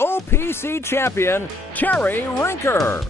OPC champion, Terry Rinker.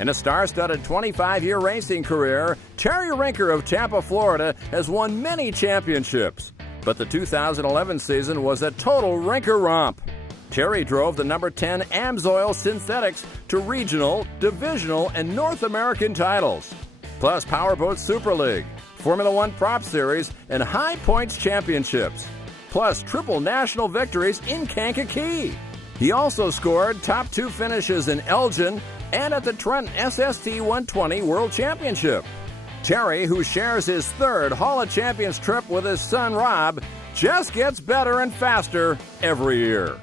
In a star-studded 25-year racing career, Terry Rinker of Tampa, Florida, has won many championships. But the 2011 season was a total Rinker romp. Terry drove the number 10 AMSOIL Synthetics to regional, divisional, and North American titles, plus Powerboat Super League, Formula One Prop Series, and High Points championships, plus triple national victories in Kankakee. He also scored top 2 finishes in Elgin and at the Trenton SST 120 World Championship. Terry, who shares his 3rd Hall of Champions trip with his son Rob, just gets better and faster every year.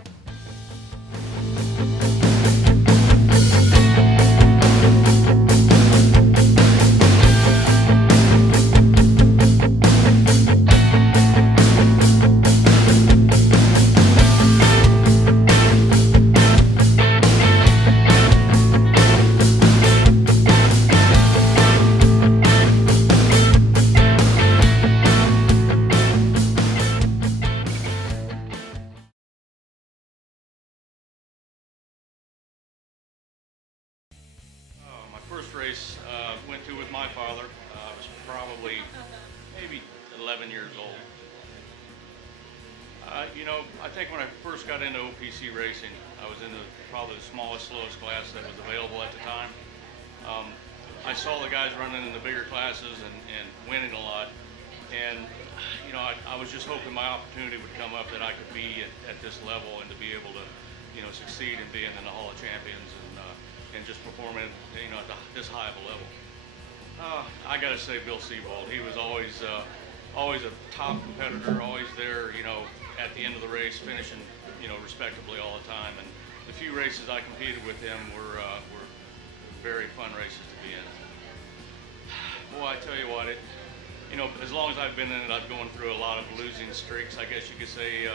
First race went to with my father. I was probably maybe 11 years old. I think when I first got into OPC racing, I was in probably the smallest, slowest class that was available at the time. I saw the guys running in the bigger classes and winning a lot, and I was just hoping my opportunity would come up that I could be at this level and to be able to succeed in being in the Hall of Champions and just performing, at this high of a level. I got to say, Bill Sebald, he was always a top competitor, always there, at the end of the race, finishing, respectably all the time. And the few races I competed with him were very fun races to be in. Boy, I tell you what, as long as I've been in it, I've gone through a lot of losing streaks, I guess you could say,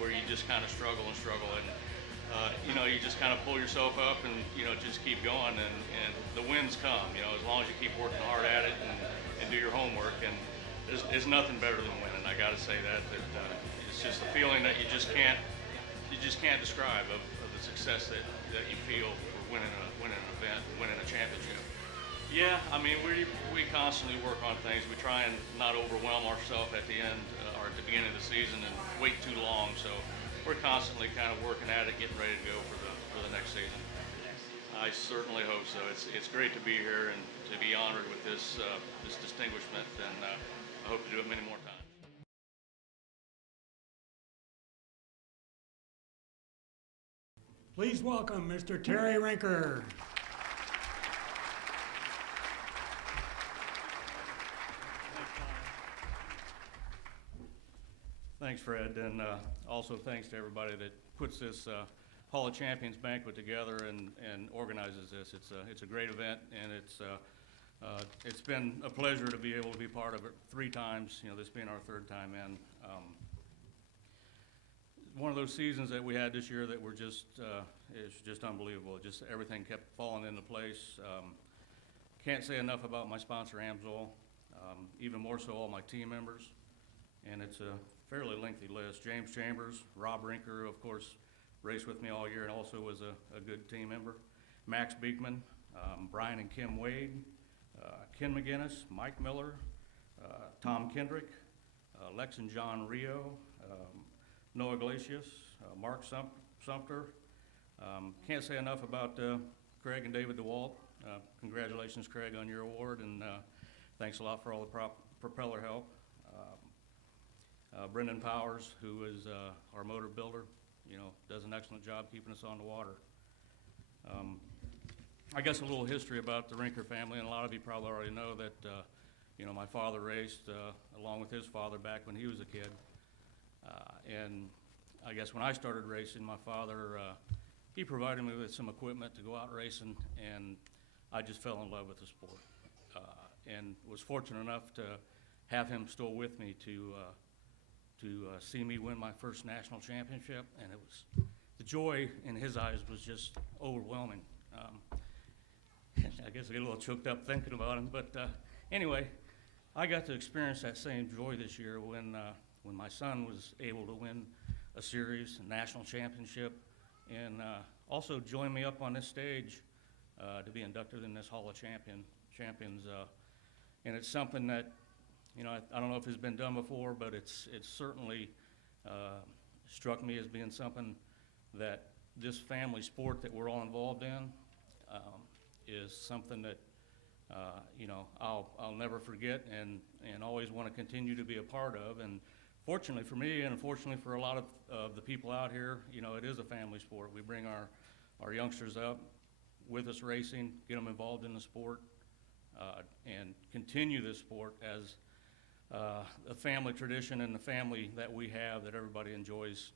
where you just kind of struggle, and you just kind of pull yourself up and just keep going, and the wins come. As long as you keep working hard at it and do your homework, and there's nothing better than winning. I got to say that it's just a feeling that you just can't describe of the success that you feel for winning an event, winning a championship. Yeah, I mean, we constantly work on things. We try and not overwhelm ourselves at the end or at the beginning of the season and wait too long. So we're constantly kind of working at it, getting ready to go for the next season. I certainly hope so. It's great to be here and to be honored with this distinguishment, and I hope to do it many more times. Please welcome Mr. Terry Rinker. Thanks, Fred, and also thanks to everybody that puts this Hall of Champions banquet together and organizes this. It's a great event, and it's been a pleasure to be able to be part of it 3 times. This being our 3rd time in. One of those seasons that we had this year that were it's just unbelievable. Just everything kept falling into place. Can't say enough about my sponsor, AMSOIL. Even more so, all my team members, and it's a fairly lengthy list. James Chambers, Rob Rinker, of course, raced with me all year and also was a good team member. Max Beekman, Brian and Kim Wade, Ken McGinnis, Mike Miller, Tom Kendrick, Lex and John Rio, Noah Glacius, Mark Sumter. Can't say enough about Craig and David DeWalt. Congratulations, Craig, on your award, and thanks a lot for all the propeller help. Brendan Powers, who is our motor builder, does an excellent job keeping us on the water. I guess a little history about the Rinker family, and a lot of you probably already know that my father raced along with his father back when he was a kid. And I guess when I started racing, my father, he provided me with some equipment to go out racing, and I just fell in love with the sport, and was fortunate enough to have him still with me to see me win my first national championship, and it was, the joy in his eyes was just overwhelming. I guess I get a little choked up thinking about him, but anyway, I got to experience that same joy this year when my son was able to win a series, a national championship, and also join me up on this stage to be inducted in this Hall of Champions. And it's something that, you know, I don't know if it's been done before, but it's certainly struck me as being something that this family sport that we're all involved in is something that you know, I'll never forget and always want to continue to be a part of. And fortunately for me, and unfortunately for a lot of the people out here, you know, it is a family sport. We bring our youngsters up with us racing, get them involved in the sport, and continue this sport as a family tradition and the family that we have that everybody enjoys,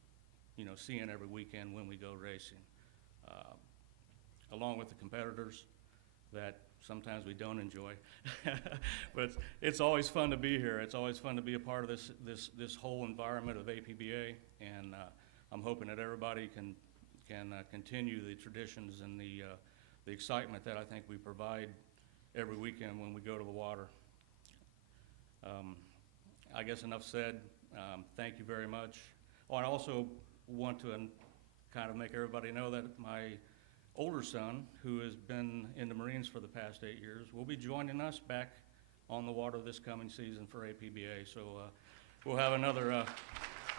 you know, seeing every weekend when we go racing. Along with the competitors that sometimes we don't enjoy. But it's always fun to be here. It's always fun to be a part of this whole environment of APBA, and I'm hoping that everybody can continue the traditions and the excitement that I think we provide every weekend when we go to the water. I guess enough said. Thank you very much. Oh, I also want to kind of make everybody know that my older son, who has been in the Marines for the past 8 years, will be joining us back on the water this coming season for APBA. So we'll have another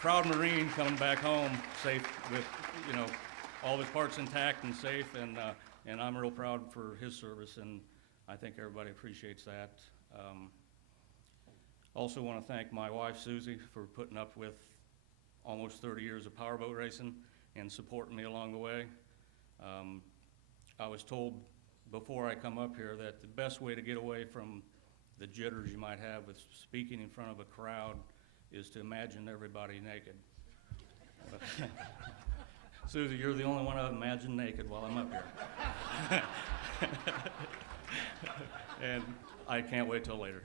proud Marine coming back home safe with, you know, all his parts intact and safe, and I'm real proud for his service, and I think everybody appreciates that. Also want to thank my wife, Susie, for putting up with almost 30 years of powerboat racing and supporting me along the way. I was told before I come up here that the best way to get away from the jitters you might have with speaking in front of a crowd is to imagine everybody naked. Susie, you're the only one I've imagined naked while I'm up here. And I can't wait till later.